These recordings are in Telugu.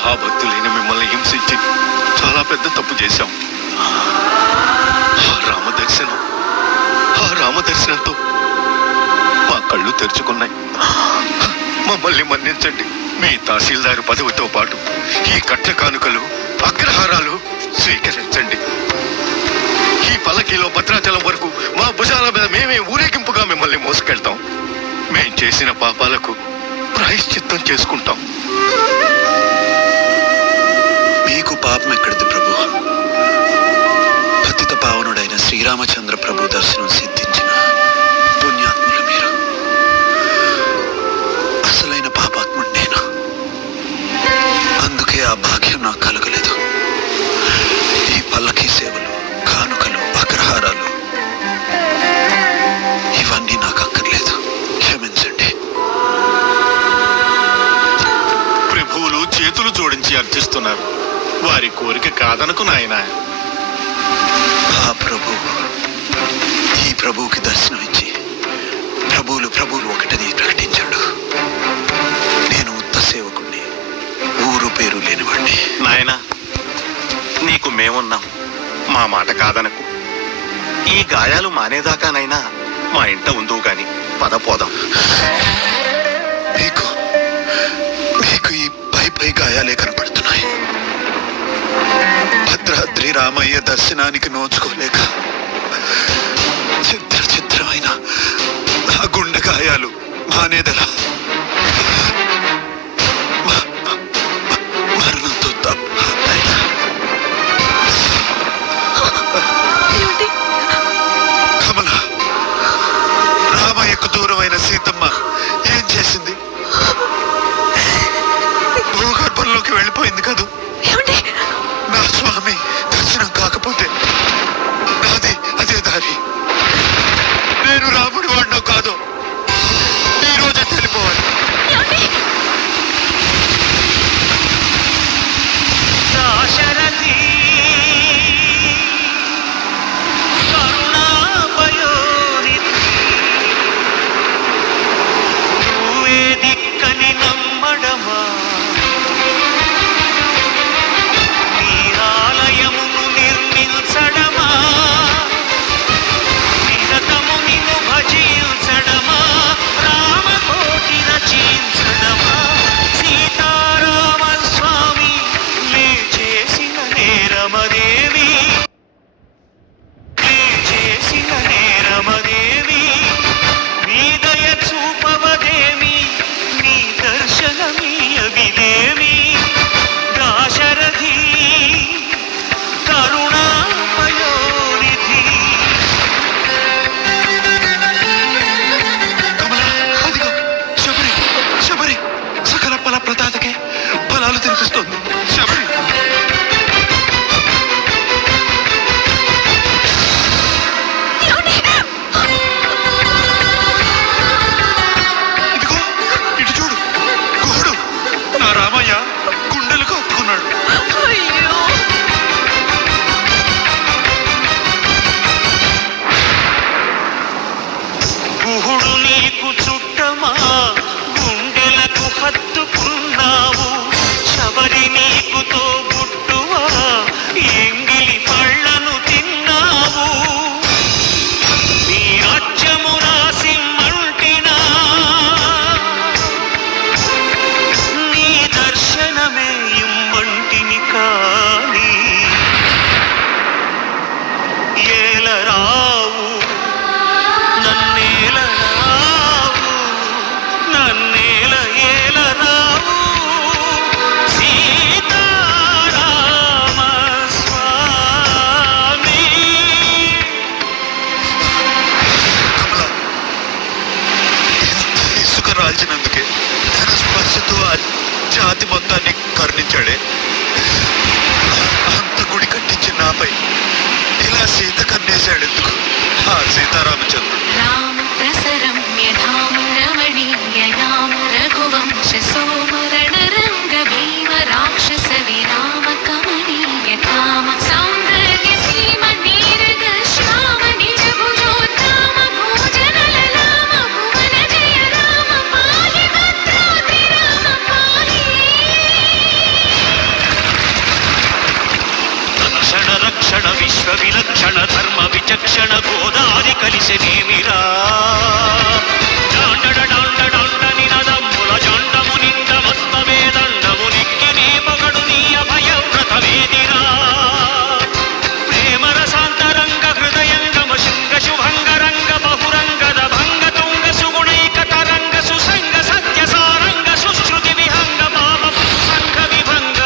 మహాభక్తులైన మిమ్మల్ని హింసించి చాలా పెద్ద తప్పు చేశాం. ఆ రామదర్శనంతో మా కళ్ళు తెరుచుకున్నాయి. మమ్మల్ని మన్నించండి. మీ తహసీల్దారు పదవితో పాటు ఈ కట్న కానుకలు, అగ్రహారాలు స్వీకరించండి. ఈ పల్లకీలో భద్రాచలం వరకు మా భుజాల మీద మేమే ఊరేగింపుగా మిమ్మల్ని మోసుకెళ్తాం. మేం చేసిన పాపాలకు ప్రాయశ్చిత్తం చేసుకుంటాం. మీకు పాపం ఎక్కడిది ప్రభు? పతిత పావనుడైన శ్రీరామచంద్ర ప్రభు దర్శనం సిద్ధించిన పుణ్యాత్ములు మీరు. అసలైన పాపాత్ముడు నేను. అందుకే ఆ భాగ్యం నాకు కలగలేదు. ఈ పల్లకీ సేవలు, కానుకలు, అగ్రహారాలు ఇవన్నీ నాకు అక్కర్లేదు. క్షమించండి. ప్రభువులు చేతులు జోడించి అర్థిస్తున్నారు. వారి కోరిక కాదనకు నాయన. ఆ ప్రభు ఈ ప్రభువుకి దర్శనమిచ్చి ప్రభువులు ఒకటని ప్రకటించాడు. నేను ఉత్త సేవకుణ్ణి, ఊరు పేరు లేనివాణ్ణి. నాయన, నీకు మేమున్నాం. మా మాట కాదనకు. ఈ గాయాలు మానేదాకానైనా మా ఇంట ఉందువు గాని పదపోదాం. మీకు ఈ పై గాయాలే కనపడుతున్నాయి. భద్రాద్రి రామయ్య దర్శనానికి నోచుకోలేక చిత్రమైన ఆ గుండె గాయాలు మానేదలా మరణంతో కమల, రామయ్యకు దూరమైన సీతమ్మ ఏం చేసింది? భూగర్భంలోకి వెళ్ళిపోయింది కదూ. నా స్వామి దర్శనం కాకపోతే నాది అదే దారి. నేను రాముడి వాడినో కాదో ఈ రోజే తెలిపోవాలి. ప్రతాతకే ఫలాలు తినిపిస్తోంది. శబరి, ఇదిగో ఇటు చూడు. గుహుడు నా రామయ్య గుండెలకు హత్తుకున్నాడు. గుహుడు నీకు చుట్టమా, గుండెలకు హత్తుకున్నావు. శబరిని విశ్వ విలక్షణ ధర్మ విచక్షణ గోదారి కలిసెనేమిరా డాండడ డాండ డాండ నినదమ్ముల జాండము నిండ మత్తమే దండము నెక్కినే పొగడు నీ అభయ వ్రతమేదిరా ప్రేమ రసాంతరంగ హృదయంగమ శృంగ శుభంగరంగ బహురంగద భంగ తుంగ సుగుణైక తరంగ సుసంగ సత్య సారంగ సుశ్రుతి విహంగ పాప సంఘ విభంగ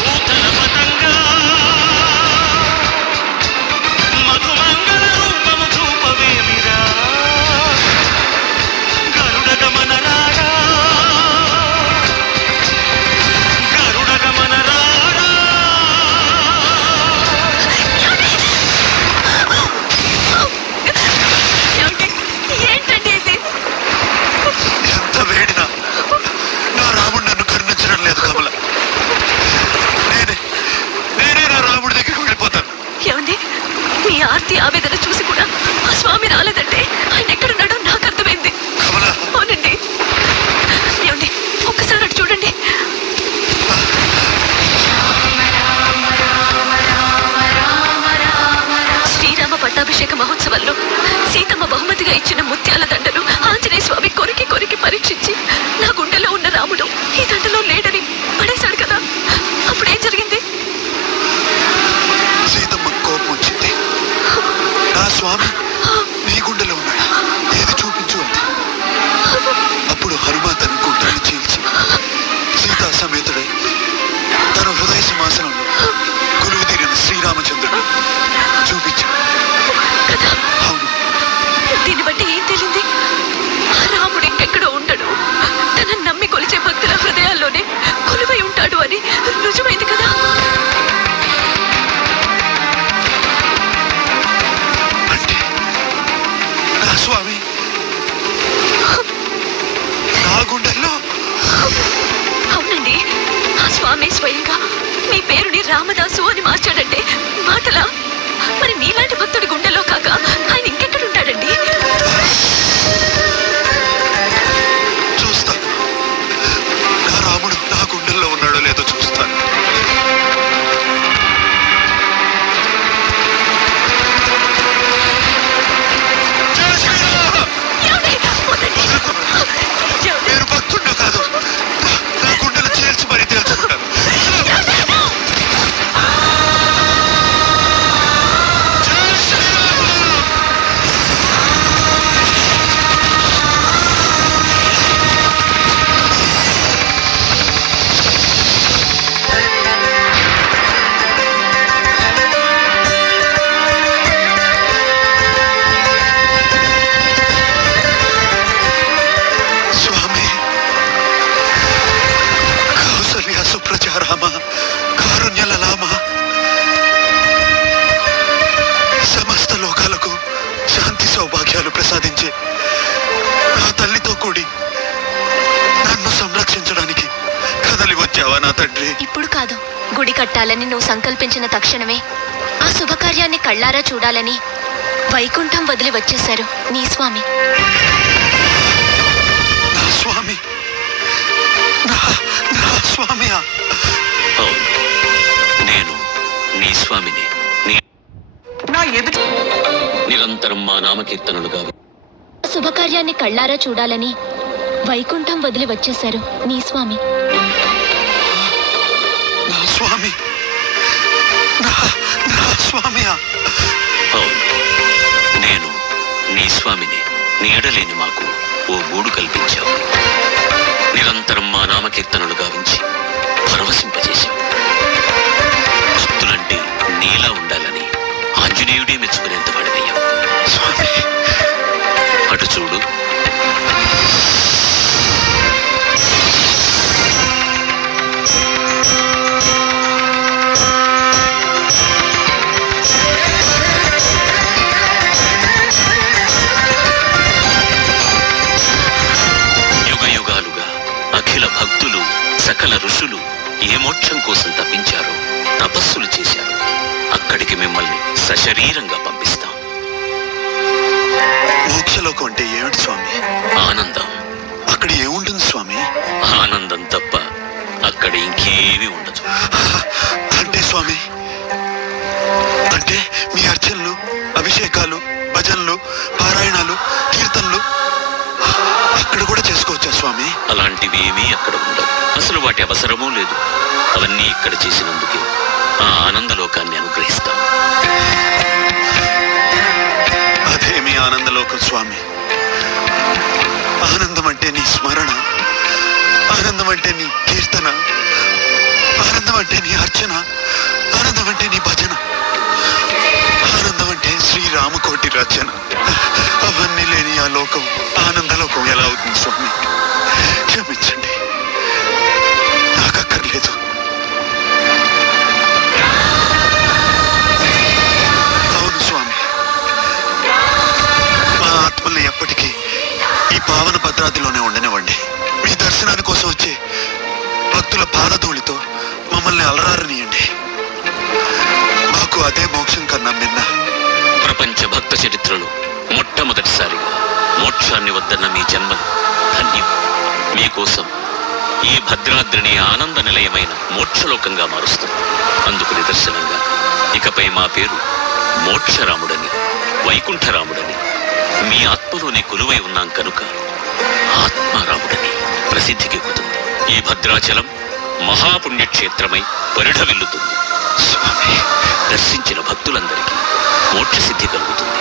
భూతల పతంగ మధుమంగళ రూపము చూపవేమిరా గరుడ గమన రారా గరుడ గమన రారా ఏంటండి ఇది? ఎంత వేడినా నా రాముడు నన్ను కరుణించడం లేదు కమల. నేనే నా రాముడి దగ్గరికి వెళ్ళిపోతాను. ఏమండి మీ ఆర్తి ఆవేదన చూసి కూడా ఆ స్వామి రాలేదంటే ఆయన ఎక్కడున్నాడో నాకు అర్థమైంది. కమల, అవునండి. ఏమండి ఒక్కసారి అటు చూడండి. శ్రీరామ పట్టాభిషేక మహోత్సవంలో సీతమ్మ బహుమతిగా ఇచ్చిన ముత్యాల దండలు ఆంజనేయ స్వామి కొరికి కొరికి పరీక్షించి నా గుండెలో ఉన్న రాముడు ఈ దండలో లేడని పడేశాడు కదా. అప్పుడేం జరిగింది? సీతమ్మ కోపం వచ్చింది. నా స్వామి నీ గుండెలో ఉన్నాడా, ఏది చూపించు అంది. అప్పుడు హనుమ తన గుండెని చీల్చి సీతా సమేతుడై తన హృదయ సింహాసనంలో కొలువు తీరిన శ్రీరామచంద్రుడు చూపించాడు. కదా అవును, దీన్ని బట్టి ఏం తెలియంది? రాముడు ఇంకెక్కడో ఉండడు, తన నమ్మి కొలిచే భక్తుల హృదయాల్లోనే కొలువై ఉంటాడు అని రుజువైంది కదా. అంటే నా స్వామి నా గుండెల్లో. అవునండి, ఆ స్వామి స్వయంగా మీ పేరుని రామదాసు అని మార్చాడంటే మాటలా? మరి నీలాంటి భక్తుడి గుండెలో కాక ఆయన ఇంకెక్కడుంటాడండి? చూస్తాను, నా రాముడు నా గుండెల్లో ఉన్నాడో లేదో చూస్తాను. జై శ్రీరామ్! ఏమండి? వద్దండి. ఏమండి? నేను భక్తుడినో కాదు, నా గుండెలు చీల్చి మరీ తేల్చుకుంటాను. జై శ్రీరామ్! స్వామి, కౌసల్య సుప్రచారామ కారుణ్యలలామ, సమస్త లోకాలకు శాంతి సౌభాగ్యాలు ప్రసాదించే నా తల్లితో కూడి నన్ను సంరక్షించడానికి కదలి వచ్చావా నా తండ్రి? ఇప్పుడు కాదు, గుడి కట్టాలని నువ్వు సంకల్పించిన తక్షణమే ఆ శుభకార్యాన్ని కళ్ళారా చూడాలని వైకుంఠం వదిలి వచ్చేశారు నీ స్వామి. నా స్వామి, నా స్వామియా? అవును, నేను నీ స్వామిని. నిరంతరం మా నామకీర్తనలుగా ఆ శుభకార్యాన్ని కళ్ళారా చూడాలని వైకుంఠం వదిలి వచ్చేశారు నీ స్వామి. నా స్వామి, నా స్వామియా? అవును, నేను నీ స్వామిని. నీడలేని మాకు ఓ గూడు కల్పించావు. నిరంతరం మా నామకీర్తనలు గావించి పరవశింపజేశావు. భక్తులంటే నీలా ఉండాలని ఆంజనేయుడే మెచ్చుకునేంత వాడివయ్యావు. స్వామి, అటు చూడు. యుగ యుగాలుగా అఖిల భక్తులు సకల ఋషులు ఏ మోక్షం కోసం తప్పించారో, తపస్సులు చేశారు. అక్కడికి మిమ్మల్ని సశరీరంగా పంపిస్తాం. మోక్షలోకం అంటే ఏమిటి స్వామి? ఆనందం. అక్కడ ఏముంటుంది స్వామి? ఆనందం తప్ప అక్కడ ఇంకేమీ ఉండదు. అంటే స్వామి అభిషేకాలు, భజనలు, పారాయణాలు, కీర్తనలు అక్కడ కూడా చేసుకోవచ్చా స్వామి? అలాంటివి ఏమీ అక్కడ ఉండవు. అసలు వాటి అవసరమూ లేదు. అవన్నీ ఇక్కడ చేసినందుకే ఆ ఆనందలోకాన్ని అనుగ్రహిస్తాం. అదేమి ఆనందలోకం స్వామి? ఆనందం అంటే నీ స్మరణ, ఆనందం అంటే నీ కీర్తన, ఆనందం అంటే నీ అర్చన, ఆనందం అంటే నీ భజన, ఆనందం అంటే శ్రీరామకోటి రచన. అవన్నీ లేని ఆ లోకం ఆనందలోకం ఎలా అవుతుంది స్వామి? క్షమించండి, నాకక్కర్లేదు. అవును స్వామి, మా ఆత్మల్ని ఎప్పటికీ ఈ పావన భద్రాద్రిలోనే ఉండనివ్వండి. మీ దర్శనాని కోసం వచ్చే భక్తుల పాదధూళితో మమ్మల్ని అలరారనీయండి. మాకు అదే మోక్షం కన్నా మిన్న. ప్రపంచ భక్త చరిత్రలో మొట్టమొదటిసారిగా మోక్షాన్ని వద్దన్న మీ జన్మలు ధన్యం. మీకోసం ఈ భద్రాద్రిని ఆనంద నిలయమైన మోక్షలోకంగా మారుస్తున్నాం. అందుకు నిదర్శనంగా ఇకపై మా పేరు మోక్షరాముడని, వైకుంఠరాముడని, మీ ఆత్మలోనే కొలువై ఉన్నాం కనుక ఆత్మారాముడని ప్రసిద్ధికెక్కుతుంది. ఈ భద్రాచలం మహాపుణ్యక్షేత్రమై పరిఢవిల్లుతుంది. స్వామి, దర్శించిన భక్తులందరికీ మోక్షసిద్ధి కలుగుతుంది.